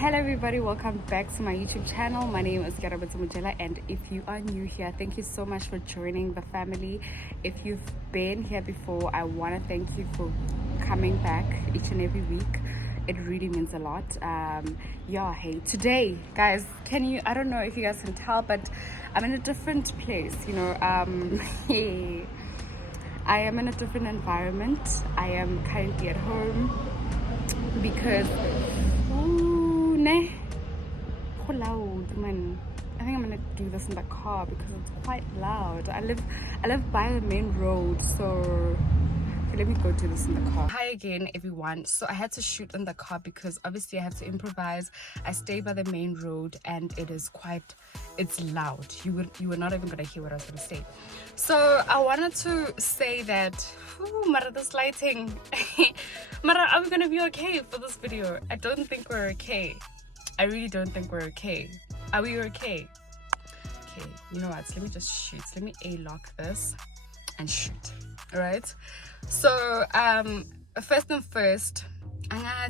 Hello everybody, welcome back to my YouTube channel. My name is Mujela, and if you are new here, thank you so much for joining the family. If you've been here before, I want to thank you for coming back each and every week. It really means a lot. Hey, today guys, I don't know if you guys can tell, but I'm in a different place, I am in a different environment. I am currently at home because loud, man. I think I'm gonna do this in the car because it's quite loud. I live by the main road, so let me go do this in the car. Hi again everyone. So I had to shoot in the car because obviously I have to improvise. I stay by the main road and it's loud. You were not even gonna hear what I was gonna say. So I wanted to say that Mara, this lighting Mara, are we gonna be okay for this video? I don't think we're okay. I really don't think we're okay. Are we okay? Okay, you know what? Let me just shoot. Let me A-lock this and shoot. Alright? So, first and first,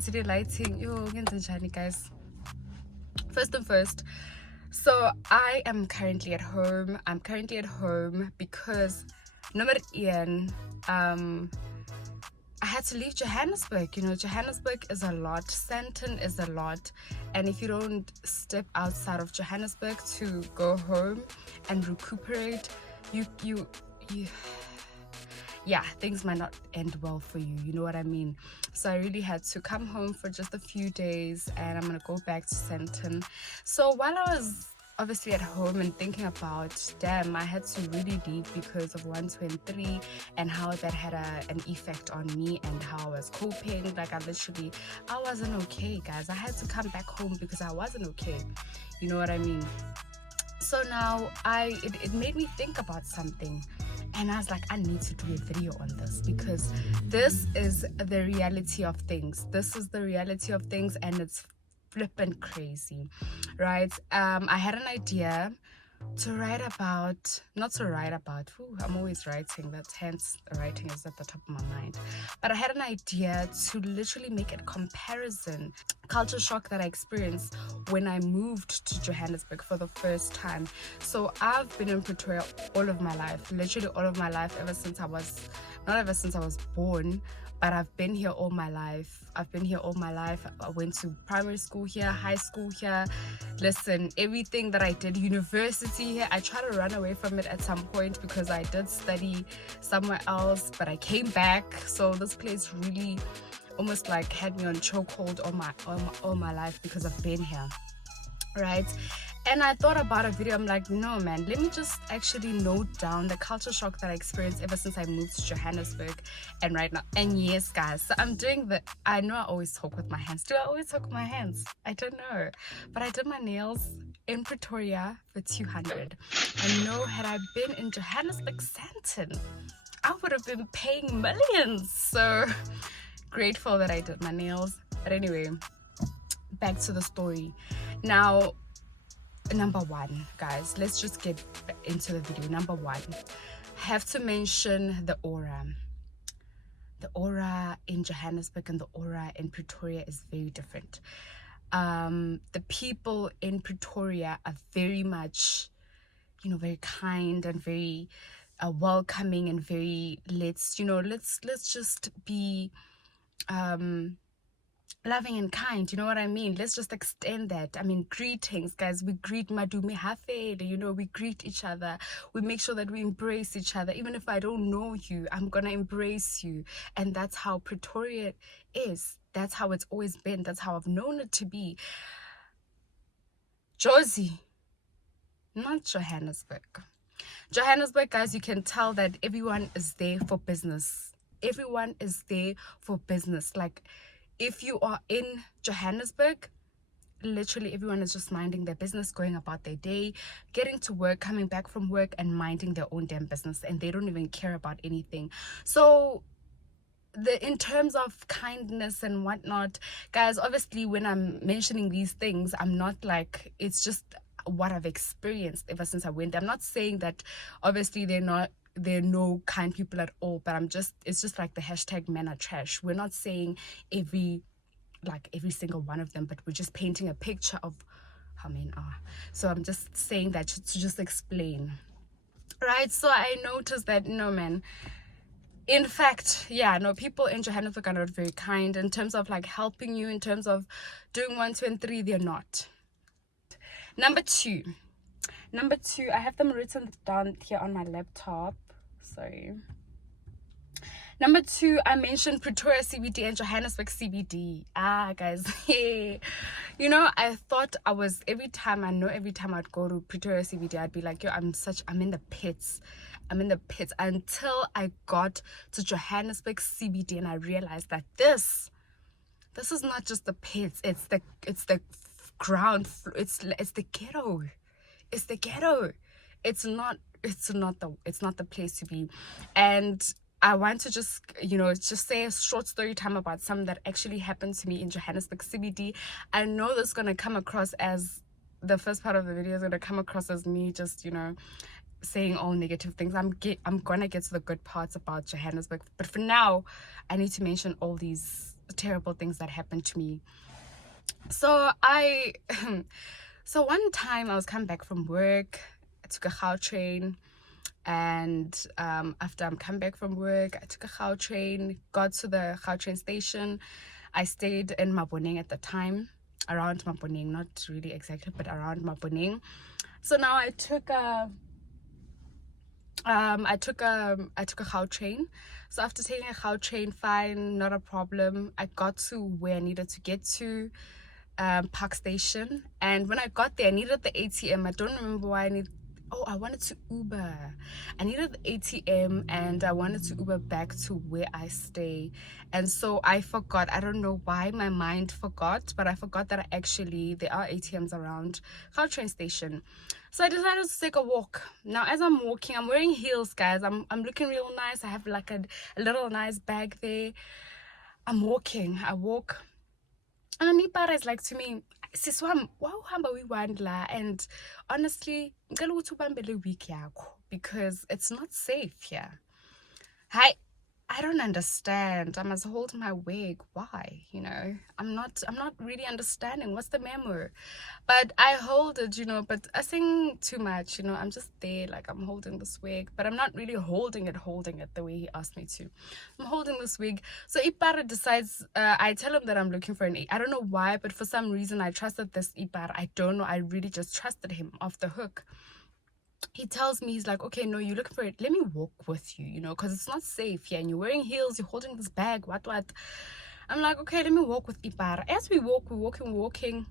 today lighting. Guys. First and first, so I am currently at home. I'm currently at home because number Ian, I had to leave Johannesburg. Johannesburg is a lot. Sandton is a lot. And if you don't step outside of Johannesburg to go home and recuperate, things might not end well for you. You know what I mean? So I really had to come home for just a few days and I'm going to go back to Sandton. So while I was obviously at home and thinking about, damn, I had to really leave because of 1, 2, and 3 and how that had an effect on me and how I was coping. Like I wasn't okay, guys. I had to come back home because I wasn't okay. You know what I mean? So now it made me think about something and I was like, I need to do a video on this because this is the reality of things. This is the reality of things and it's flippin' crazy, right? I had an idea to write about, I'm always writing, that's hence writing is at the top of my mind, but I had an idea to literally make a comparison, culture shock that I experienced when I moved to Johannesburg for the first time. So I've been in Pretoria all of my life, literally all of my life, not ever since I was born, but I've been here all my life. I went to primary school here, high school here. Listen, everything that I did, university here, I tried to run away from it at some point because I did study somewhere else, but I came back. So this place really almost like had me on chokehold all my life because I've been here, right? And I thought about a video. I'm like, no man, let me just actually note down the culture shock that I experienced ever since I moved to Johannesburg and right now. And yes guys, so I'm doing I know I always talk with my hands. Do I always talk with my hands? I don't know, but I did my nails in Pretoria for 200. I know had I been in Johannesburg Sandton, I would have been paying millions. So grateful that I did my nails. But anyway, back to the story. Now, number one, guys, let's just get into the video. Number one, I have to mention the aura. The aura in Johannesburg and the aura in Pretoria is very different. The people in Pretoria are very much, very kind and very welcoming and very let's just be loving and kind, you know what I mean? Let's just extend that. I mean, greetings, guys. We greet Madume Hafele, we greet each other. We make sure that we embrace each other. Even if I don't know you, I'm gonna embrace you. And that's how Pretoria is. That's how it's always been. That's how I've known it to be. Josie, not Johannesburg. Johannesburg, guys, you can tell that everyone is there for business. Everyone is there for business. Like, if you are in Johannesburg, literally everyone is just minding their business, going about their day, getting to work, coming back from work and minding their own damn business, and they don't even care about anything. So in terms of kindness and whatnot, guys, obviously when I'm mentioning these things, I'm not like, it's just what I've experienced ever since I went. I'm not saying that obviously there are no kind people at all, but it's just like the hashtag men are trash. We're not saying every like every single one of them, but we're just painting a picture of how men are. So I'm just saying that to just explain, right? So I noticed that, no, man, in fact, yeah, no, people in Johannesburg are not very kind in terms of like helping you, in terms of doing 1, 2, and 3. They're not. Number two, I have them written down here on my laptop. Sorry. Number 2, I mentioned Pretoria CBD and Johannesburg CBD. Guys, you know, I thought I was, every time I'd go to Pretoria CBD, I'd be like, yo, I'm in the pits. I'm in the pits, until I got to Johannesburg CBD and I realized that this is not just the pits. It's the ground. It's the ghetto. It's the ghetto. It's not the place to be. And I want to just, you know, just say a short story time about something that actually happened to me in Johannesburg CBD. I know this is going to come across as, the first part of the video is going to come across as me just, you know, saying all negative things. I'm going to get to the good parts about Johannesburg. But for now, I need to mention all these terrible things that happened to me. So so one time I was coming back from work. I took a Gautrain. And after I'm come back from work, I took a Gautrain, got to the Gautrain station. I stayed in Maboneng at the time, around Maboneng, not really exactly, but around Maboneng. So now I took a Gautrain. So after taking a Gautrain, fine, not a problem. I got to where I needed to get to, Park Station. And when I got there, I needed the ATM. I don't remember why I wanted to Uber. I needed the ATM and I wanted to Uber back to where I stay. And so I forgot. I don't know why my mind forgot, but I forgot that there are ATMs around Gautrain station. So I decided to take a walk. Now, as I'm walking, I'm wearing heels, guys. I'm looking real nice. I have like a little nice bag there. I'm walking. I walk. And Nipara is like to me, Siswam, wahamba wiwandla, and honestly, ngicela ukuthi ubambele week yakho because it's not safe here. Hi, I don't understand. I must hold my wig. Why? You know, I'm not really understanding. What's the memo? But I hold it, you know, but I sing too much, you know. I'm just there, like I'm holding this wig, but I'm not really holding it the way he asked me to. I'm holding this wig. So Ipara decides, I tell him that I'm looking for I don't know why, but for some reason I trusted this Ipara. I don't know. I really just trusted him off the hook. He tells me, he's like, okay, no, you're looking for it. Let me walk with you, you know, because it's not safe here. And you're wearing heels, you're holding this bag, what. I'm like, okay, let me walk with Ipara. As we walk, we're walking.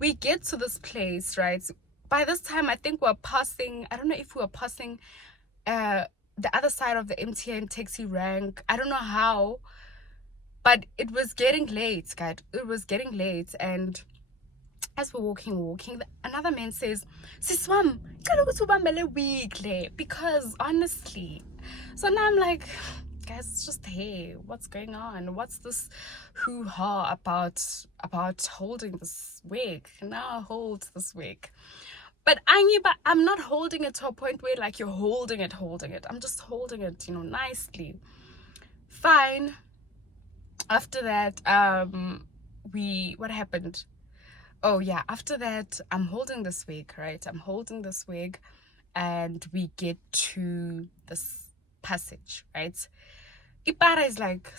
We get to this place, right? By this time, I think we're passing, I don't know if we were passing the other side of the MTN taxi rank. I don't know how, but it was getting late, guys. It was getting late. And as we're walking, another man says, Siswam, because honestly. So now I'm like, guys, it's just, hey, what's going on? What's this hoo-ha about holding this wig? Now I hold this wig. But I'm not holding it to a point where like you're holding it. I'm just holding it, you know, nicely. Fine. After that, what happened? Oh yeah, after that, I'm holding this wig, right? And we get to this passage, right? Ipara is like,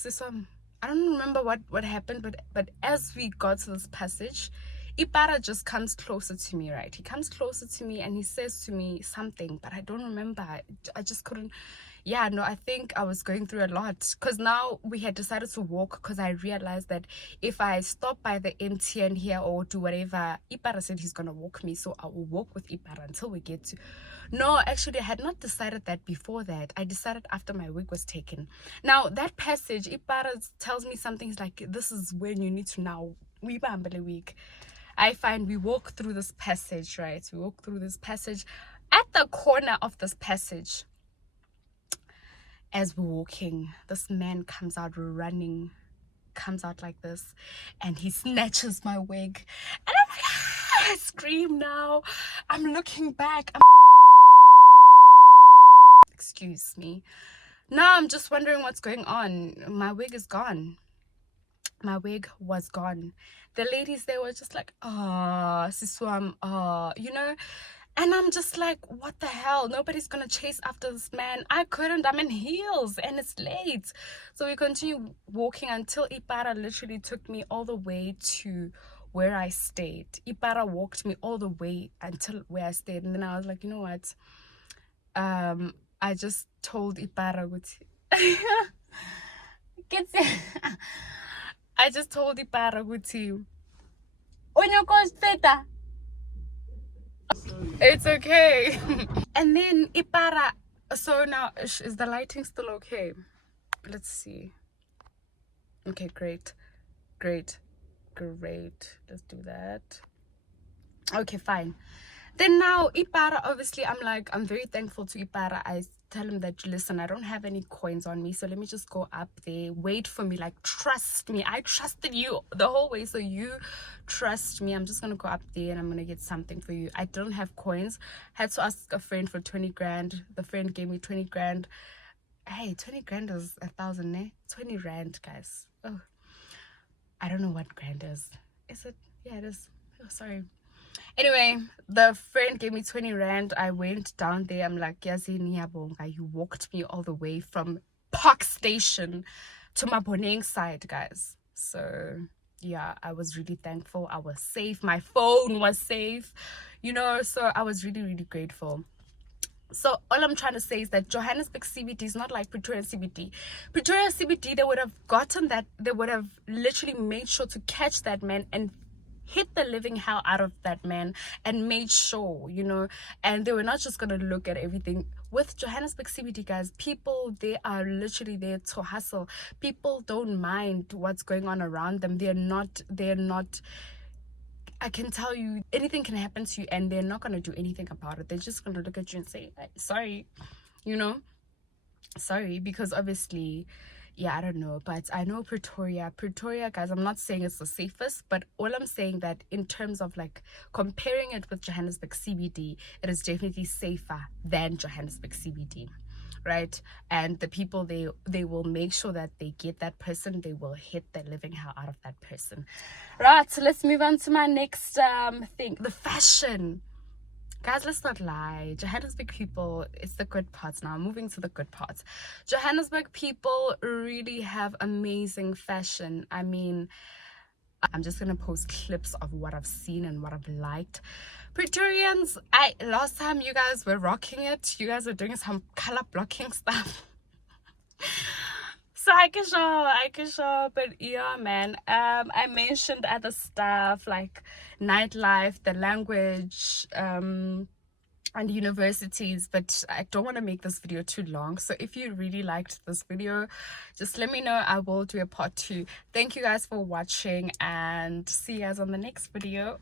I don't remember what happened, but as we got to this passage, Ipara just comes closer to me, right? He comes closer to me and he says to me something, but I don't remember. I just couldn't. Yeah, no, I think I was going through a lot because now we had decided to walk because I realized that if I stop by the MTN here or do whatever, Ipara said he's going to walk me. So I will walk with Ipara until we get to... No, actually, I had not decided that before that. I decided after my wig was taken. Now, that passage, Ipara tells me something. He's like, this is when you need to now... We week. I find we walk through this passage, right? We walk through this passage. At the corner of this passage, as we're walking, this man comes out running, comes out like this, and he snatches my wig. And I'm like, I scream now. I'm looking back. Excuse me. Now I'm just wondering what's going on. My wig is gone. my wig was gone. The ladies, they were just like, ah, siswam, ah, you know. And I'm just like, what the hell? Nobody's gonna chase after this man. I couldn't. I'm in heels and it's late. So we continue walking until Ipara literally took me all the way to where I stayed. Ipara walked me all the way until where I stayed. And then I was like, you know what? I just told Ipara I just told Ipara Guti. It's okay. And then Ipara. So now, is the lighting still okay? Let's see. Okay, great. Great. Great. Let's do that. Okay, fine. Then now Ipara, obviously I'm very thankful to Ipara. I tell him that, listen, I don't have any coins on me, so let me just go up there, wait for me, like, trust me. I trusted you the whole way, so you trust me. I'm just gonna go up there and I'm gonna get something for you. I don't have coins. Had to ask a friend for 20 grand. The friend gave me 20 grand. Hey, 20 grand is 1,000, eh? 20 rand, guys. Oh, I don't know what grand is. Is it? Yeah, it is. Oh, sorry. Anyway, the friend gave me 20 rand. I went down there. I'm like, Yazini Yabonga, you walked me all the way from Park Station to Maboneng side, guys. So yeah, I was really thankful. I was safe. My phone was safe, you know, so I was really, really grateful. So all I'm trying to say is that Johannesburg CBD is not like Pretoria CBD. Pretoria CBD, they would have gotten that, they would have literally made sure to catch that man and hit the living hell out of that man and made sure, you know, and they were not just gonna look at everything. With Johannesburg CBD, guys, people, they are literally there to hustle. People don't mind what's going on around them. They're not I can tell you, anything can happen to you and they're not going to do anything about it. They're just going to look at you and say, sorry, you know, sorry, because obviously, yeah, I don't know, but I know Pretoria, guys, I'm not saying it's the safest, but all I'm saying that in terms of like comparing it with Johannesburg CBD, it is definitely safer than Johannesburg CBD. Right? And the people, they will make sure that they get that person. They will hit the living hell out of that person. Right, so let's move on to my next thing, the fashion. Guys, let's not lie. Johannesburg people, it's the good parts now. Moving to the good parts. Johannesburg people really have amazing fashion. I mean, I'm just gonna post clips of what I've seen and what I've liked. Pretorians, last time you guys were rocking it, you guys were doing some color blocking stuff. So I can show, but yeah, man. I mentioned other stuff like nightlife, the language, and universities, but I don't want to make this video too long. So if you really liked this video, just let me know. I will do a part 2. Thank you guys for watching and see you guys on the next video.